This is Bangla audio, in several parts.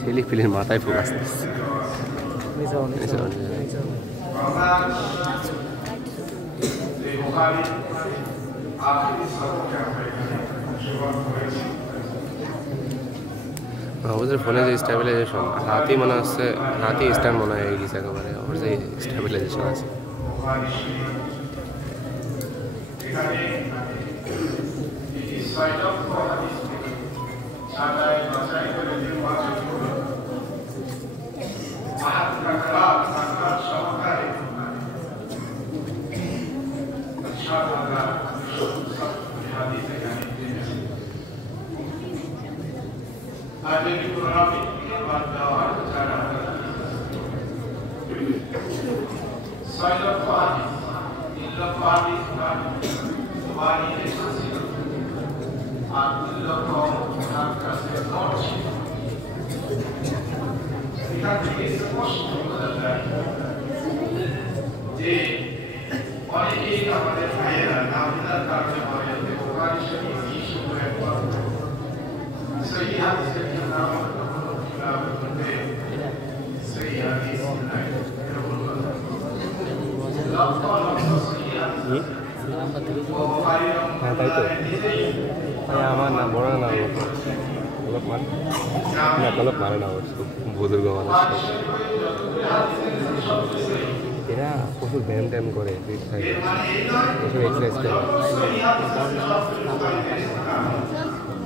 ছেলে ফিলের মাথায় ফুল আসতেছে। আমাদের ফোনে যে স্টেবিলাইজেশন হাতই মনে হচ্ছে, হাতই স্ট্যান্ড মনে হয়ে গেছে একেবারে। আমার যে স্টেবিলাইজেশন আছে হ্যাঁ, তাই তো। আমার না বড় না তলব মানে না বুজুর্গ মানুষ। এরা প্রচুর ব্যায়াম ট্যাম করে, প্রচুর এক্সারসাইজ করে।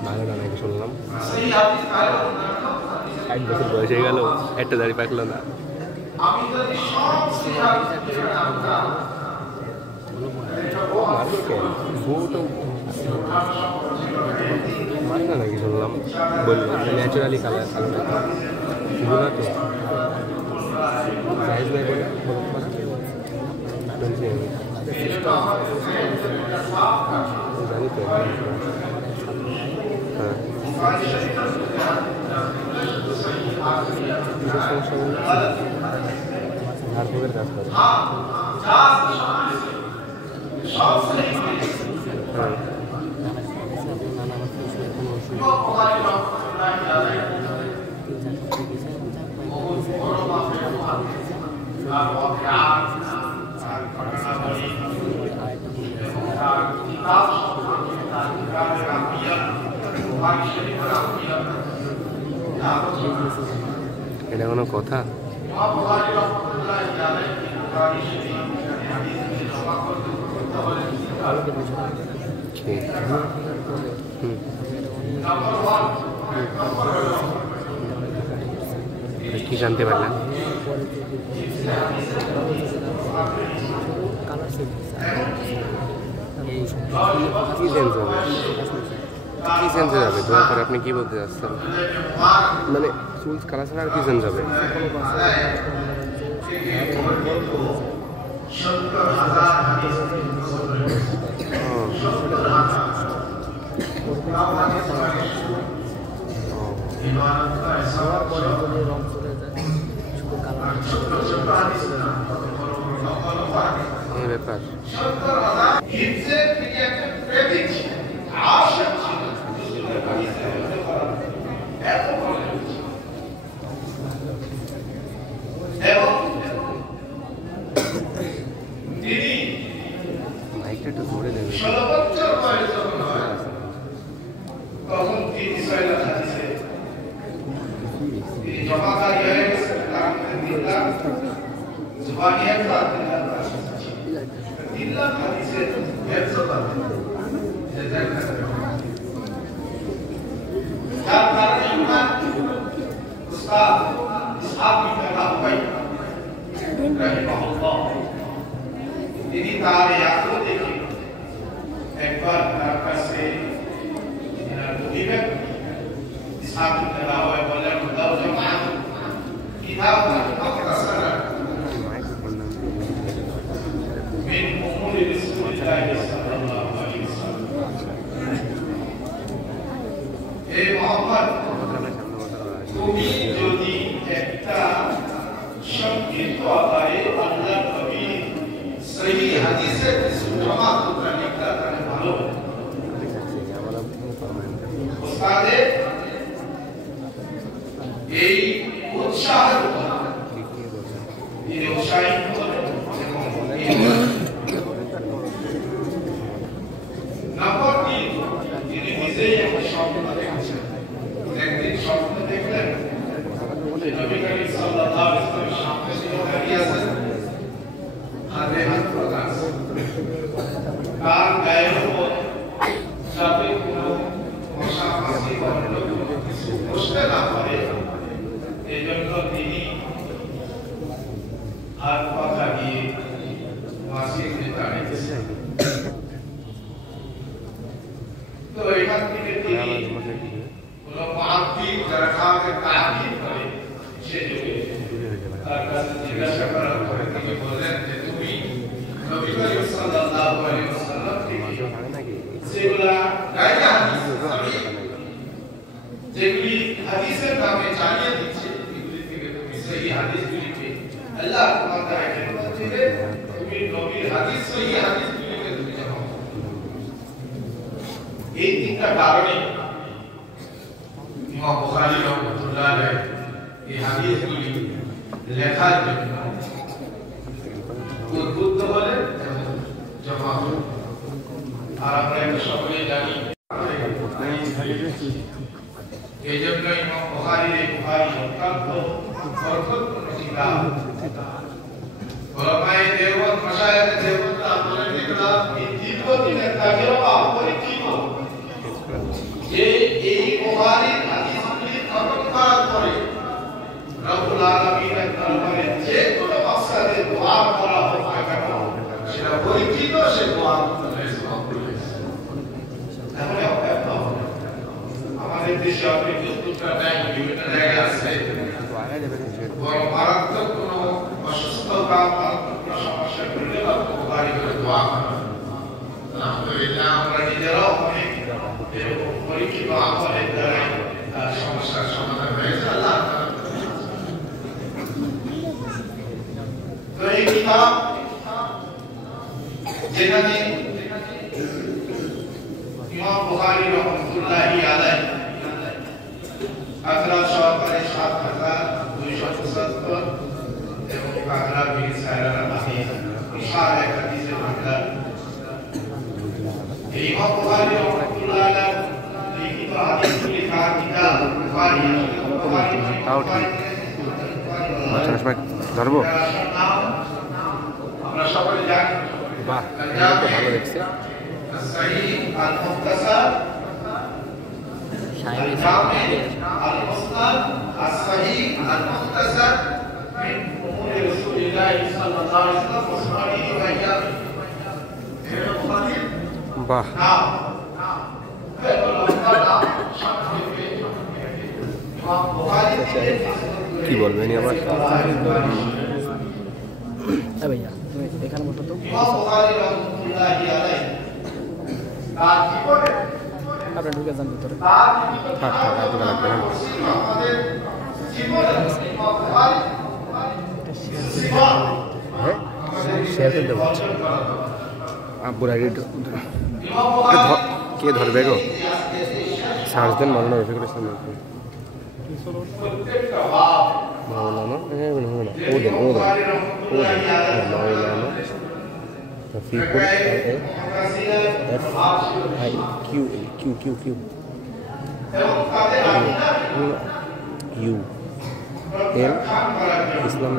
ভালো না নাকি শুনলাম 60 বছর বয়স হয়ে গেল, একটা দাড়ি পাকলো না। মানে না নাকি শুনলাম, বললো ন্যাচারালি কালার এগুলো তো সাইজ নাই বলে জানি তো। হ্যাঁ, সমস্যা ঝাড়ফুঁকের কাজ করে। এটা কোনো কথা? কি জানতে পারলেন? কি চেঞ্জ হবে? কি চেঞ্জ হয়ে যাবে? দোয়া করে আপনি কি বলতে চাচ্ছেন? মানে চুল কালার ছাড়া আর কি চেঞ্জ হবে? এই ব্যাপার মাইকটা একটু ধরে দেবে। তিনি তার এত দেখে একবার তার কাছে তুমি যদি একটা সংক্ষিপ্ত আকারে আল্লাহর নবী সহিহ হাদিসের জমা করে লিখতা তাহলে ভালো উস্তাদের এই উৎসাহের এই উৎসাহিত নম্বর 3 তিনি নিজেই একটা স্বপ্ন দেখেছেন একদিন স্বপ্ন দেখলেন যে নবী করিম সাল্লাল্লাহু আলাইহি ওয়াসাল্লাম সামনে ছিল দাঁড়িয়ে আছেন হাতে হাত প্রকাশ তার গায়ের উপর যাতে কোনো মশা মাছি বসতে না পারে এই জন্য তিনি হাত পাতা দিয়ে মাছিকে তাড়িয়েছেন তো এখান থেকে তিনি কোনো মাহফিল যারা খাওয়াতে তাকিদ করে সে যুগে তার কাছে জিজ্ঞাসা করার পরে তিনি বললেন যে তুমি নবী করিম সাল্লাল্লাহু আলাইহি ওয়াসাল্লাম থেকে সেগুলা গায়ে হাদিস যেগুলি হাদিসের নামে জানিয়ে দিচ্ছে এগুলি থেকে তুমি সেই হাদিসগুলিকে আল্লাহ তোমার দায়িত্বে বলছিলে তুমি নবীর হাদিস সেই হাদিসগুলিকে তুমি জানো এই তিনটা কারণে ইমাম বুখারী রাহমাতুল্লাহ আলাইহি এই হাদিসগুলি লেখার জন্য উদ্বুদ্ধ হলেন জমা আর আমরা এটা সকলেই জানি এই জন্য ইমাম বুখারী অত্যন্ত বরকতপূর্ণ কিতাব ওলামায়ে দেওবন্দ মাশায়েখে দেওবন্দ আন্দোলন এগুলা এই দীর্ঘদিনের তাজরবা পরীক্ষিত যে এই বুখারীর হাদিসগুলি খতম করার পরে রব্বুল আলামিনের দরবারে যে কোনো মাকসাদে দোয়া করা হোক না কেন সেটা পরীক্ষিত সে দোয়া তাহলে আমাদের দেশে আপনি যতটা নাই বিভিন্ন জায়গায় আছে বড় মারাত্মক কোনো অসুস্থতা মারাত্মক কোনো সমস্যা করলে বা বুখারী করে দোয়া করা আলহামদুলিল্লাহ আমরা নিজেরাও অনেক এরকম পরীক্ষিত আমলের দ্বারা সমস্যার সমাধান হয়েছে আল্লাহ তো এই কিতাব যেখানে ইমাম বুখারী রাহমাতুল্লাহি আলাইহি আকরা সহকারে ৭,২৭৭ এবং আকরা বিন সায়রার হাদিস বিশাল এক হাদিসের ভান্ডার ইমাম বুখারী রাহমাতুল্লাহি আলাইহি লিখিত হাদিসগুলি কার কিতাব বুখারী তাও ঠিক আচ্ছা সবাই ধরবো আমরা সবাই জানি বাহ এটা তো ভালো দেখছে সহিহ আল-মুখতাসার জামি আল-মুসনাদ as-sahih al-mukhtasar min umur Rasulillah sallallahu alaihi wasallam musnadi wa ayyam এটা বুখারী বাহ কি বলবেন আবার ভাইয়া এখানে বসো তো আপনার ঢুকে যান ভিতরে থাক থাক এত লাগবে না হ্যাঁ শেয়ার করে দেবো আব্বুর আগে কে ধরবে গো সার্চ দেন মৌলানা রফিকুল ইসলাম মৌলানা ওদেন মৌলানা রফিকুল কিউ এল ইসলাম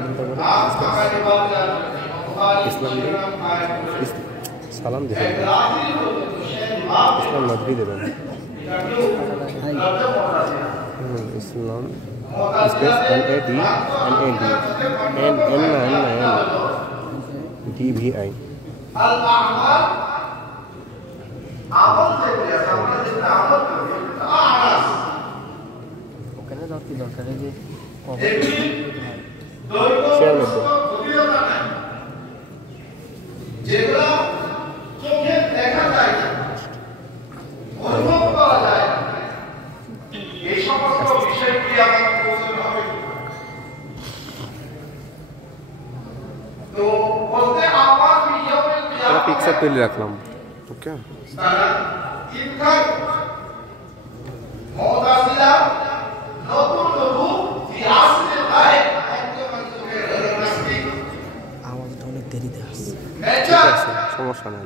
ইসলাম সালাম দেবেন ইসলাম নদী দেবেন ইসলাম স্পেস NAD DVI ওখানে যাওয়ার কি দরকার যে যেগুলো চোখে দেখা যায় না অনুভব করা যায় এই তুলে রাখলাম। ওকে, আমাদের অনেক দেরিতে আসছে। ঠিক আছে, সমস্যা নেই।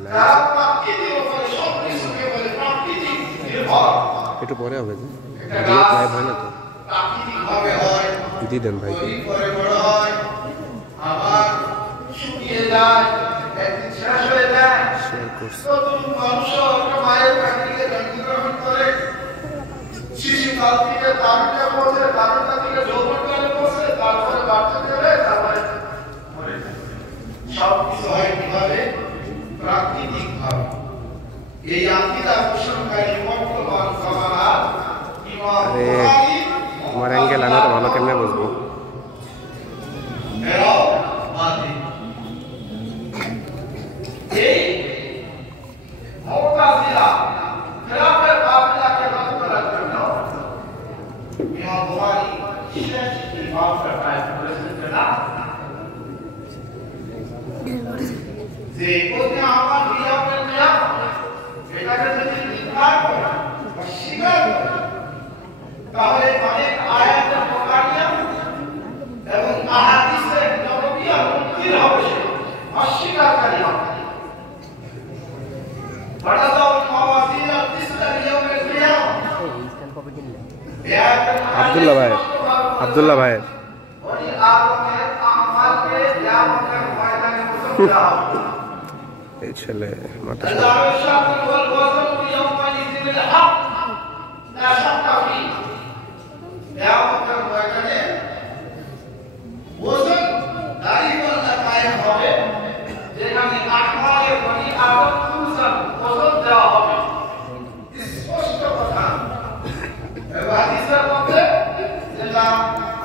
একটু পরে হবে যে লাইভ হয় না তো, দিয়ে দেন ভাই। শেয়ার করছি। শিশুকাল থেকে তামিলটা পড়ছে, তামিলটা থেকে যৌবনকালে পড়ছে, তারপরে বাচ্চা চলে, তারপরে সবকিছু হয় কিভাবে? প্রাকৃতিক ভাবে। এই আকিদা পোষণকারী বর্তমান জামানার ইমাম বুখারী, আমার অ্যাঙ্গেল আমি তো ভালো কেমনে বুঝবো? এরাও বাতিল। এই মুতাজিলা খেলাফের কাফিলাকে রদ করার জন্য ইমাম বুখারী শেষ ইমামটা টাইপ করেছেন না যে কোনে আমার বিয়াপের নিয়ম এটাকে যদি ইনকার করে অস্বীকার করে তাহলে অনেক আয়াতের প্রকারিয়া এবং আহাদিসের নববিয়া মুক্তির হবে, অস্বীকারী হবে। আব্দুল্লাহ ভাই, আব্দুল্লাহ ভাই এই ছেলে মাথা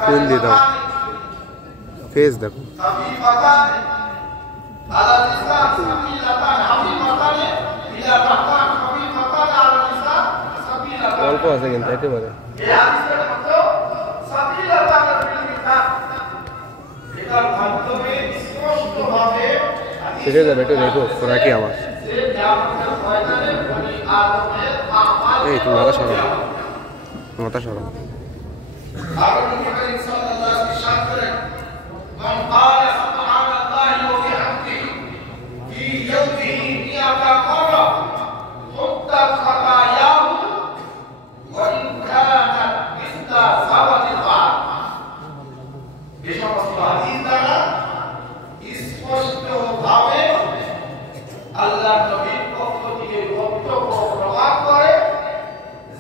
ফুল দিয়ে দাও, ফেস দেখো। অল্প আছে কিন্তু একেবারে সেটা যাবে, একটু দেখো তোরা কি আমার এই তুমি মাথা সরো, মাথা সরো। আল্লাহ নবীর পক্ষ থেকে বক্তব্য প্রমাণ করে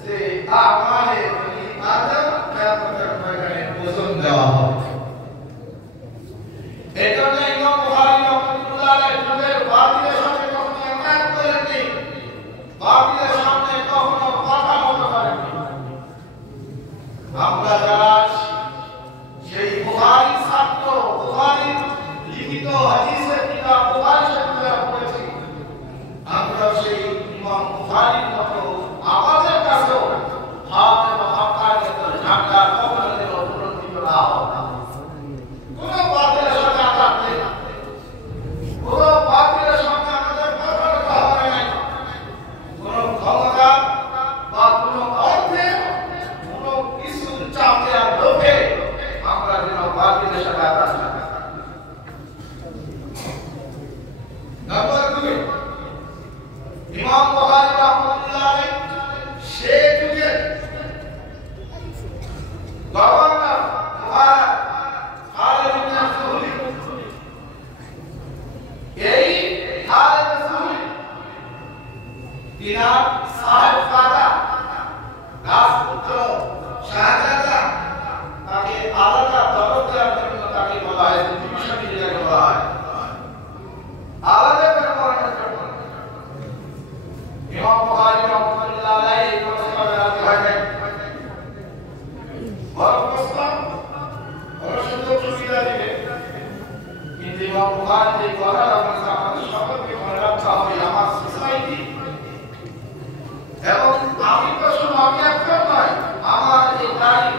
যে আমারে বনি আদম কিয়ামতের ময়দানে ওজন দেওয়া হবে। এজন্য ইমাম বুখারী রাহমাতুল্লাহ আলাইহি যুগের বাতিলের সাথে কখনো একমত করেননি, বাতিলের সামনে কখনো কথা বলতে পারেননি। আমরা যারা সেই বুখারীর ছাত্র, বুখারীর লিখিত হাদিসের কিতাব বুখারী শরীফে পড়েছি, আমরা সেই ইমাম বুখারীর মতো আমাদের কাছেও হক এবং হক্কানিয়তের ঝান্ডা কখনো উত্তোলন না হবে। কোন বাতিলের সাথে আঘাত নেই, কোন বাতিলের সাথে আমাদের কথা হবে না, কোন ক্ষমতা বা কোন অর্থে কোন কিছু চাপে আর লোভে আমরা যেন বাতিলের সাথে আঘাত না করি। ইমাম বুখারী রাহমাতুল্লাহ আলাইহি সেই যুগে গভর্নর খালিদ ইবনে সুহলি, এই খালিদ ইবনে সুহলি তিনার সাহেব দাদা রাজপুত্র শাহজাদা তাকে আলাদা দরদ দেওয়ার জন্য তাকে বলা হয়, ডিভিশন দিয়ে বলা হয় আলাদা করে পড়ানোর জন্য। ইমাম বুখারী রাহমাতুল্লাহ আলাইহি প্রস্তাবে রাজি হয় নাই, বড় প্রস্তাব বড় সুযোগ সুবিধা দিবে, কিন্তু ইমাম বুখারী যে কথাটা বলেছে আমাদের সকলকে মনে রাখতে হবে, আমার সোসাইটি এবং আমি তো শুধু আমি একজন নয়, আমার এই দাঁড়ি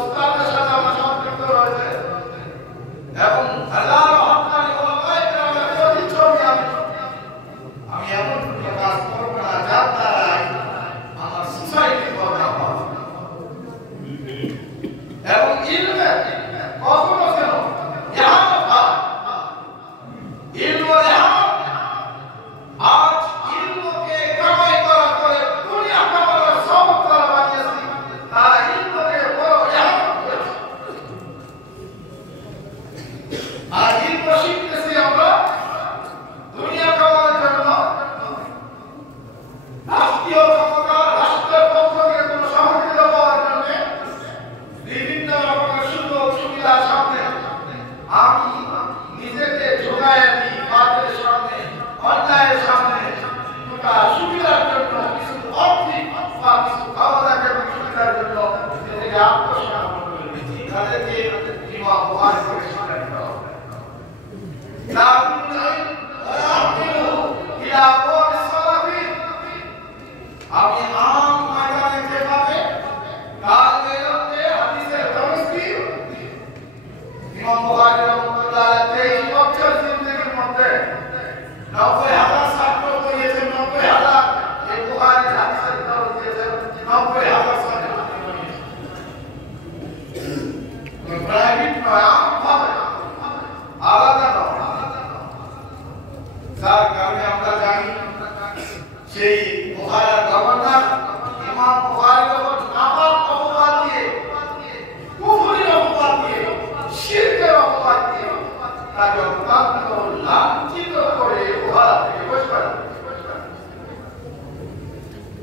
উস্তাদের সাথে আমার সম্পৃক্ত রয়েছে এবং হাজারো হক্কানি ওলামায়ে কেরামের প্রতিচ্ছবি আমি প্রাইভেট নয় আমভাবে আলাদা নয় যার কারণে আমরা জানি সেই বুখারীর গভর্নর ইমাম বুখারী যখন নাপাক অপবাদ দিয়ে কুফরির অপবাদ দিয়ে শিরকের অপবাদ দিয়ে তাকে অত্যন্ত লাঞ্ছিত করে বুখারী থেকে বহিষ্কার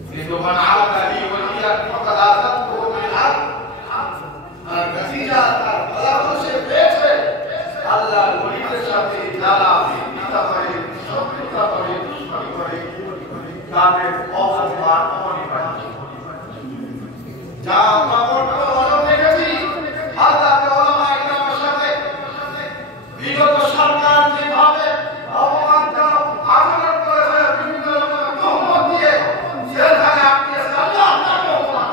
কিন্তু মান আলাদা লিওয়ালিয়া ফাকাদ আযানহু বিল হক আর নতিজা তার ফলাফল সে পেয়েছে আল্লাহর ওলিদের সাথে যারা পিতা করে শত্রুতা করে দুশমনি করে তাদের অপমান অনিবার্য যা আমরা বর্তমানে দেখেছি হাজার ওলামায়ে কেরামের সাথে বিগত সরকার যেভাবে অপমানজনক আচরণ করেছে বিভিন্ন রকমের তহমত দিয়ে সেখানে আপনি আল্লাহ তাকে অপমান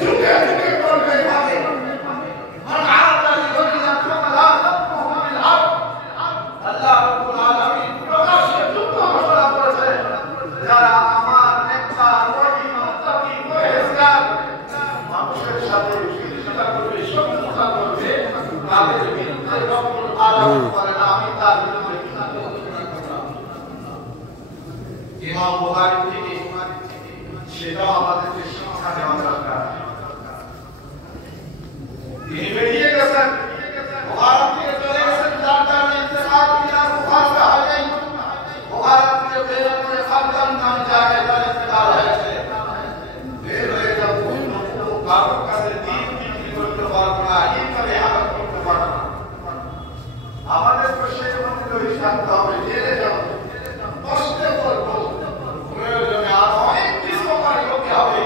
যুগে যুগে করবে এভাবে আর আল্লাহ ওলিদের ফাকাদ আযানহু বিল হক আল্লাহ রাব্বুল আলামিন প্রকাশ্যে যুদ্ধ ঘোষণা করেছে যারা আমার নেতা ওলি মুত্তাকি পরহেজগার মানুষের সাথে বিরোধিতা করবে শত্রুতা করবে তাদের বিরুদ্ধে রব্বুল আলামিন বলেন আমি তার বিরুদ্ধে ইমাম বুখারী থেকে সেটাও আমাদেরকে শিক্ষা দেওয়া দরকার তিনি বেরিয়ে গেছেন বুখারী থেকে চলে গেছেন যার কারণে ইন্তেকাল মিনাল বুখারী হয় বুখারী থেকে বের করে খালদান নামে জায়গায় তার ইন্তেকাল হয়েছে বের হয়ে যাব কারোর কাছে দিন বিক্রি করতে পারবো না এইভাবে আঘাত করতে পারবো না আমাদের তো সেই অনুযায়ী থাকতে হবে জেলে যাব কষ্টে করবো প্রয়োজনে আরো অনেক কিছু করতে হবে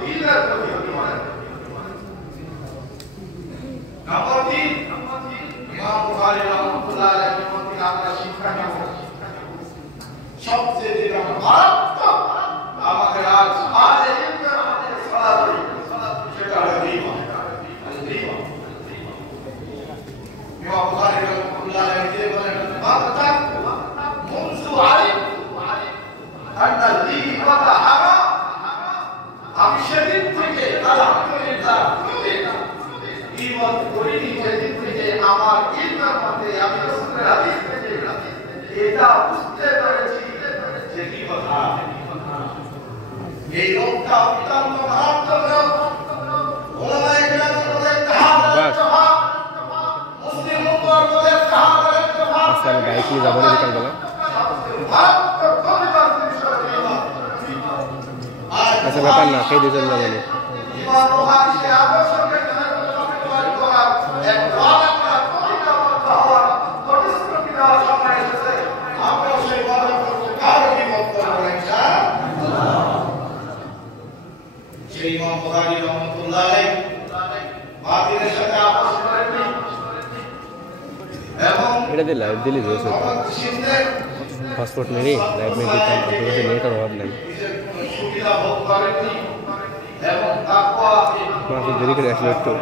দিলের প্রতি হতে পারে নম্বর 3 ইমাম বুখারী রাহমাতুল্লাহ আলাইহি থেকে আমরা শিক্ষা নেব সবচেয়ে যেটা মারাত্মক আমাদের আজ আলে ইলমের হাতে সরাসরি সেটা হলো ঈমান ইমাম বুখারী রাহমাতুল্লাহ আলাইহি বলেন মাতাক মুনসু আলিম আন্না লিওয়াতা হারাম আমি সেদিন থেকে আলহামদুলিল্লাহ ঈমান করিনি যেদিন থেকে আমার ইলমের মধ্যে আমি রাসূলের হাদিস থেকে এটা বুঝতে পেরেছি যে কি কথা এই লোকটা অত্যন্ত মারাত্মক লোক ওলামায়ে কেরামের মধ্যে ইত্তেহাদ মুসলিম উম্মাহর মধ্যে ইত্তেহাদ আচ্ছা আমি বাইক নিয়ে যাবো না বিকালবেলা আচ্ছা ব্যাপার না খেয়ে দিয়ে চলে যাবো না ইমাম বুখারী সে আদর্শকে করার এক ওয়াদা করার প্রতিজ্ঞাবদ্ধ হওয়ার প্রতিশ্রুতি দেওয়ার সময় এসেছে আমরা সেই ওয়াদা করতে কারো বিপদ করবো না ইনশাআল্লাহ সেই ইমাম বুখারী রাহমাতুল্লাহ আলাইহি বাতিলের সাথে আপোষ করেননি এবং এটা দিয়ে লাইভ দিলি রয়েছে পাসপোর্ট নেই লাইভ নিয়ে দিতাম আপনার কাছে নেটের অভাব নাই সুবিধা ভোগ করেননি এবং তাকওয়া মাত্র দেরি করে আসলে একটু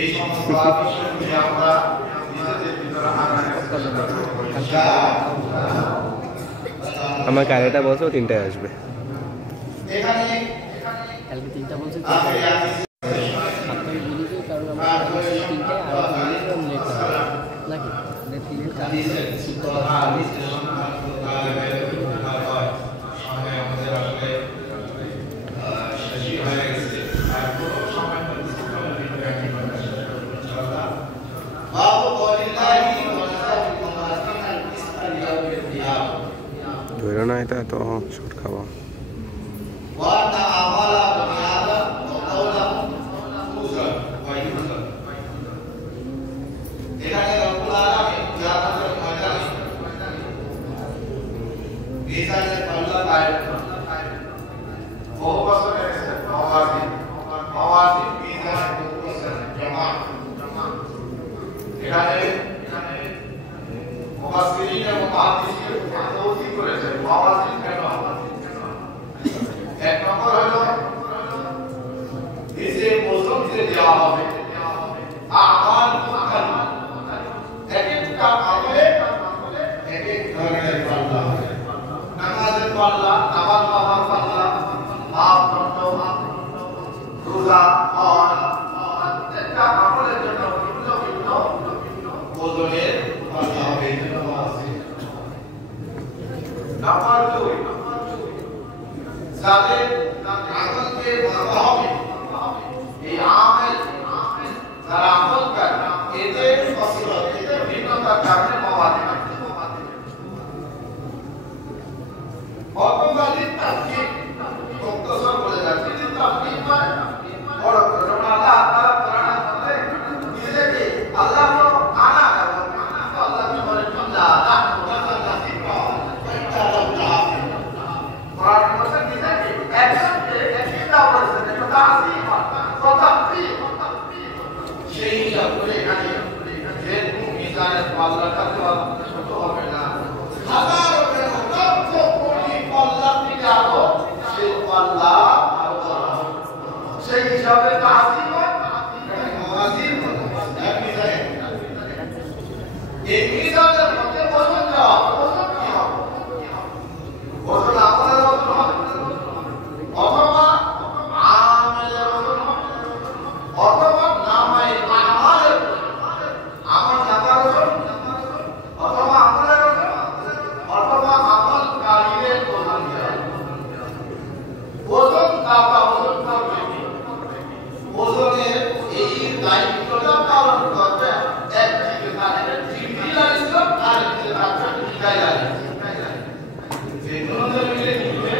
এই সমস্ত বিষয়গুলি আমরা নিজেদের ভিতরে আমার কারেটা বলছে ও 3টায় আসবে এখানে কালকে 3টা বলছে আপনাকে বলি যে কারণ আমরা 3টায় আর লেট হবে নাকি ধরে না এটা তো শর্ট খাওয়া এক নম্বর হলো এই যে মুসলিমদের দেওয়া হবে আমাল মুখান এক একটা আমলে এক এক ধরনের পাল্লা হবে নামাজের পাল্লা নামাজ রোজা হজ প্রত্যেকটা আমলের জন্য ভিন্ন ভিন্ন ওজনের কথা হবে এই জন্য আছে। নাম্বার 2 যাদের আমলকে ভাবা হবে এই আমল যারা আমল করে এদের ফসলত এদের ভিন্নতার কারণে পাওয়া যায়। অটোমেটিক তাকে মুক্তসর বলে যাচ্ছে যে তাকে বড় কারণ আল্লাহ তাআলা কোরআনের মধ্যে নিজেকে আল্লাহ আনা এবং আল্লাহ কি বলে বান্দা রাখো রাখা নাসিব পাও এটা আল্লাহ কোরআনের মধ্যে নিজেকে একসাথে একই দাও করেছেন এটা তাসিব তাসফি সেই হিসাব করে এখানে যে মিজানের আল্লাহর কাছে ছোট হবে না হাজারো লক্ষ কোটি আল্লাহ থেকে আরো সেই আল্লাহ সেই হিসাবে তাসিব মাওয়াজিন এক মিজান এই মিজানের মধ্যে ওজন দেওয়া ওজন কি হবে ওজন আপনার ওজন হবে অথবা আমলের ওজন হবে অথবা নামায়ে আমালের আমল নামার ওজন অথবা আমলের ওজন অথবা আমলকারীদের ওজন ওজন দাতা ওজন করবে ওজনের এই দায়িত্বটা পালন করবে একদিকে থাকে জিবরিল আলাইহিস সালাম আর একদিকে থাকে মিকাইল আলাইহিস সালাম যে দুজনে মিলে নিবে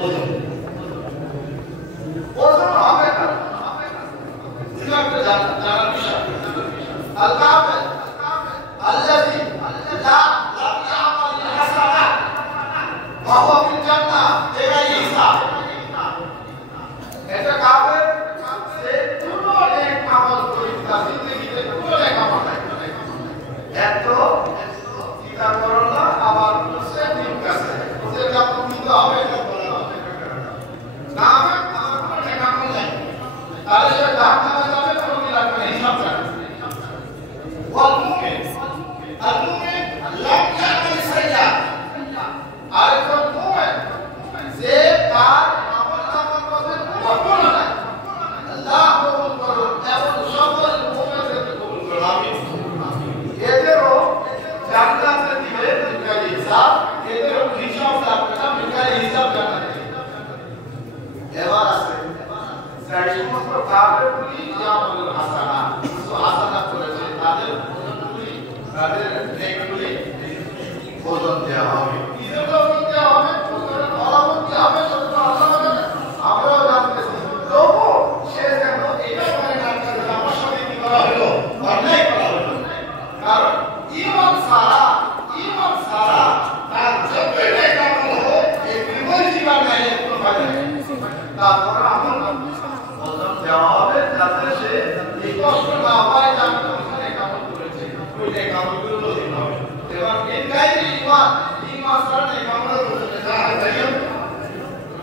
ওজন ওজন হবে না এটা জানার বিষয় আল কাফির আল্লাযী লা ইয়ামাল হাসানাত ওয়া হুয়া ফিল জান্নাহ বিগাইরি হিসাব এটা কাফির সে কোনো নেক আমল করিতা জিন্দেগিতে কোনো নেক আমল নাই এত চিন্তা করো না আবার সে ঠিক আছে ওদের যা প্রকৃত হবে এটা বলা হবে না আমার কোনো নেক আমল নাই তাহলে সে জাহান্নামে যাবে কোনো কি লাগবে না হিসাব জানে ওয়াল মুমিন আল মুমিন লাম ইয়ামাল সাইয়্যা আর একজন মুমিন যে তার আমল নামার মধ্যে কোনো গুনাহ নাই আল্লাহ কবুল করুন এবং সকল মুমিনদের কবুল করুন আমিন এদেরও জান্নাতে দিবে মিকাইল হিসাব এদেরও হিসাব লাগবে না মিকাইল হিসাব জান্নাতে এবার আছে সেই সমস্ত কাফেরগুলি ইয়ামালুল হাসানাত হাসানাত করেছে তাদের ওজনগুলি তাদের নেকগুলি ওজন দেওয়া হবে কিসের ওজন দেওয়া হবে ওজনের ফলাফল কি হবে সেটা আল্লাহ জানে আমরাও জানতেছি তবু সে যেন এটা মনে না করে আমার সাথে কি করা হলো অন্যায় করা হলো কারণ ঈমান সারা তার যতই নেক আমল হোক এই বিমল জীবন নাই কোনো ফায়দা নেই তারপর আমল ওজন দেওয়া হবে যাতে সে এই কষ্ট না পায় জানতে নেক আমল করেছে ওই নেক আমলগুলো দিতে হবে এবার এটাই ঈমান সারা নেক আমল করতে যায় তাইও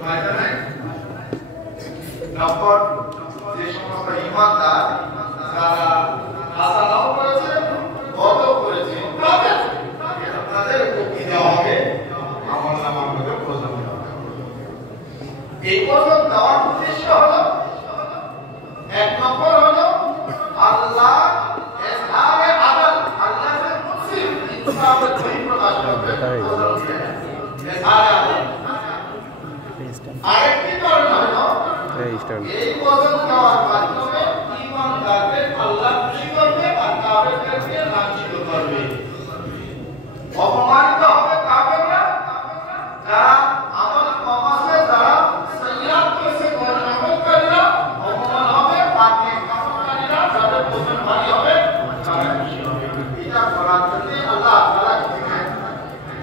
ফায়দা নাই নম্বর যে সমস্ত ঈমানদার যারা হাসানাও করেছে বদও করেছে তাদের কি দেওয়া হবে আমল নামার মধ্যে ওজন দেওয়া হবে এই ওজন দেওয়ার উদ্দেশ্য হলো এক নম্বর হলো আল্লাহ ইসহাবে আদল আল্লাহর মুসলিম ইনসাফের সহি প্রকাশ করবে ইসহাবে আদল আরেকটি কারণ হলো এই ওজন দেওয়ার মাধ্যমে ঈমানদারদের আল্লাহ খুশি করবে আর কাফেরদেরকে লাঞ্ছিত করবে অপমানিত হবে কাফেররা যারা আমল কম আছে যারা সাইয়্যাত করেছে আমলকারীরা অপমান হবে বাকি আমলকারীরা যাদের ওজন ভারী হবে তারা খুশি হবে এটা করার জন্য আল্লাহ তাআলা দিবেন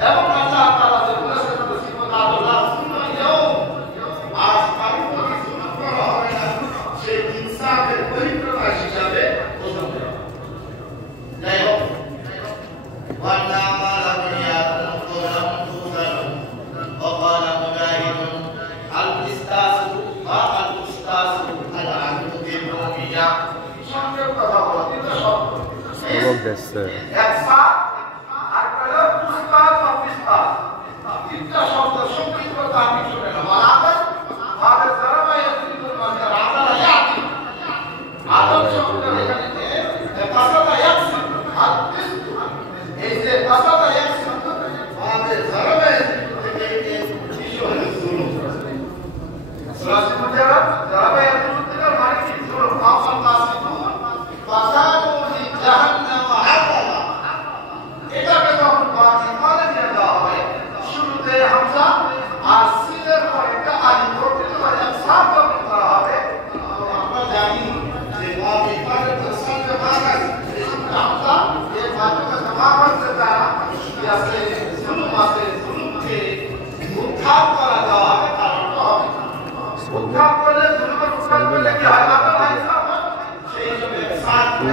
এবং আল্লাহ তাআলা যে বলেছেন সিফাত আল্লাহ সুন্নাহ আজ কারো প্রতি জুলুম করা হবে না সেই ইনসাফের পরিপ্রকাশ হিসাবে ওজন দেওয়া যাই হোক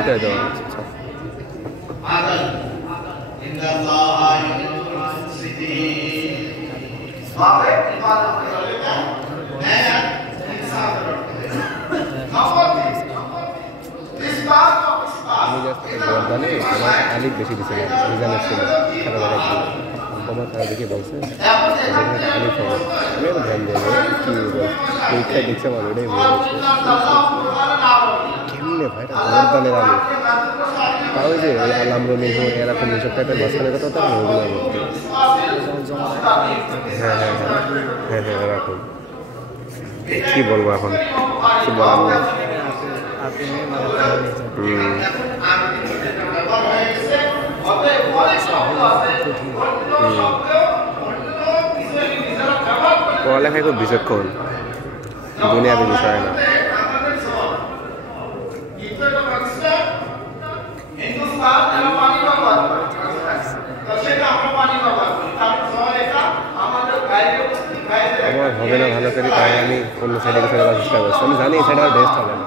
করে দেওয়া আচ্ছা আমি জাস্ট জর্দানে আমার আলিফ বেশি দিয়েছিলাম রিজানের ছিল খেলাধুলা আমার তারা দেখে বলছে আলিফ হবে আমি আর ধ্যান দেবো কি পরীক্ষায় দেখছে আমার ওটাই কেমনে ভাই জর্দানের আলিফ তাও যে ওই আলাম রমিহ এরকম এইসব টাইপের মাঝখানে কথা তো ওগুলো বলতে হ্যাঁ হ্যাঁ হ্যাঁ হ্যাঁ হ্যাঁ এরকম কি বলবো এখন কি বলার নেই পড়ালেখায় খুব বিচক্ষণ দুনিয়াতে বিষয় না আমার হবে না ভালো করে তাই আমি অন্য সাইডে কিছু করার চেষ্টা করছি আমি জানি এই সাইডে আমার বেস্ট হবে না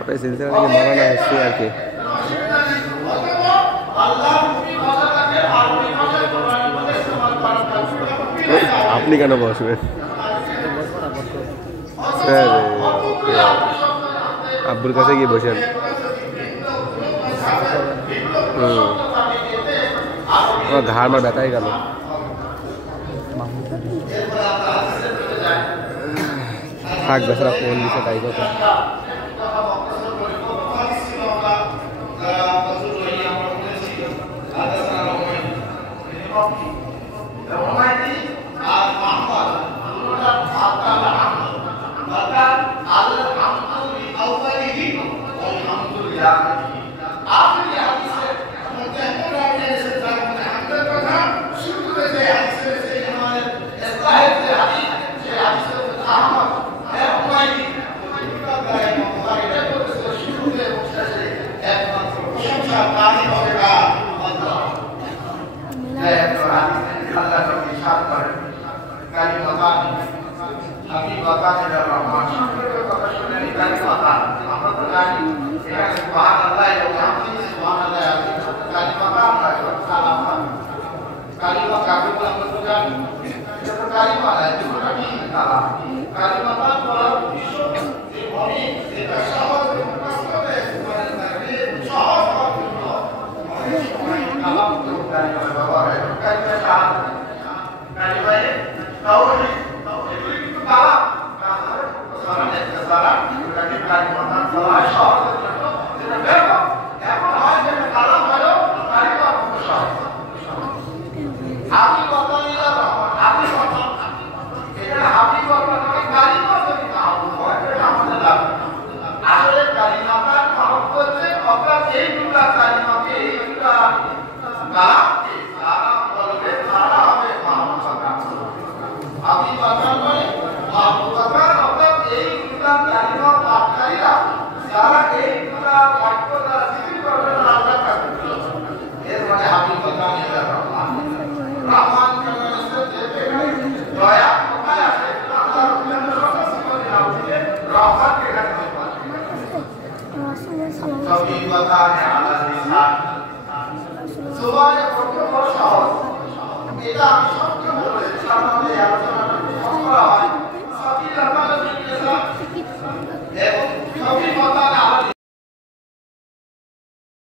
আপনার সিলসিলা থেকে মারানো হচ্ছে আর কি আপনি কেন বসবেন আব্বুর কাছে গিয়ে বসেন আমার ঘাড় আমার ব্যথা হয়ে গেল থাক বেচারা ফোন দিচ্ছে তাই কথা সুবহানাল্লাহ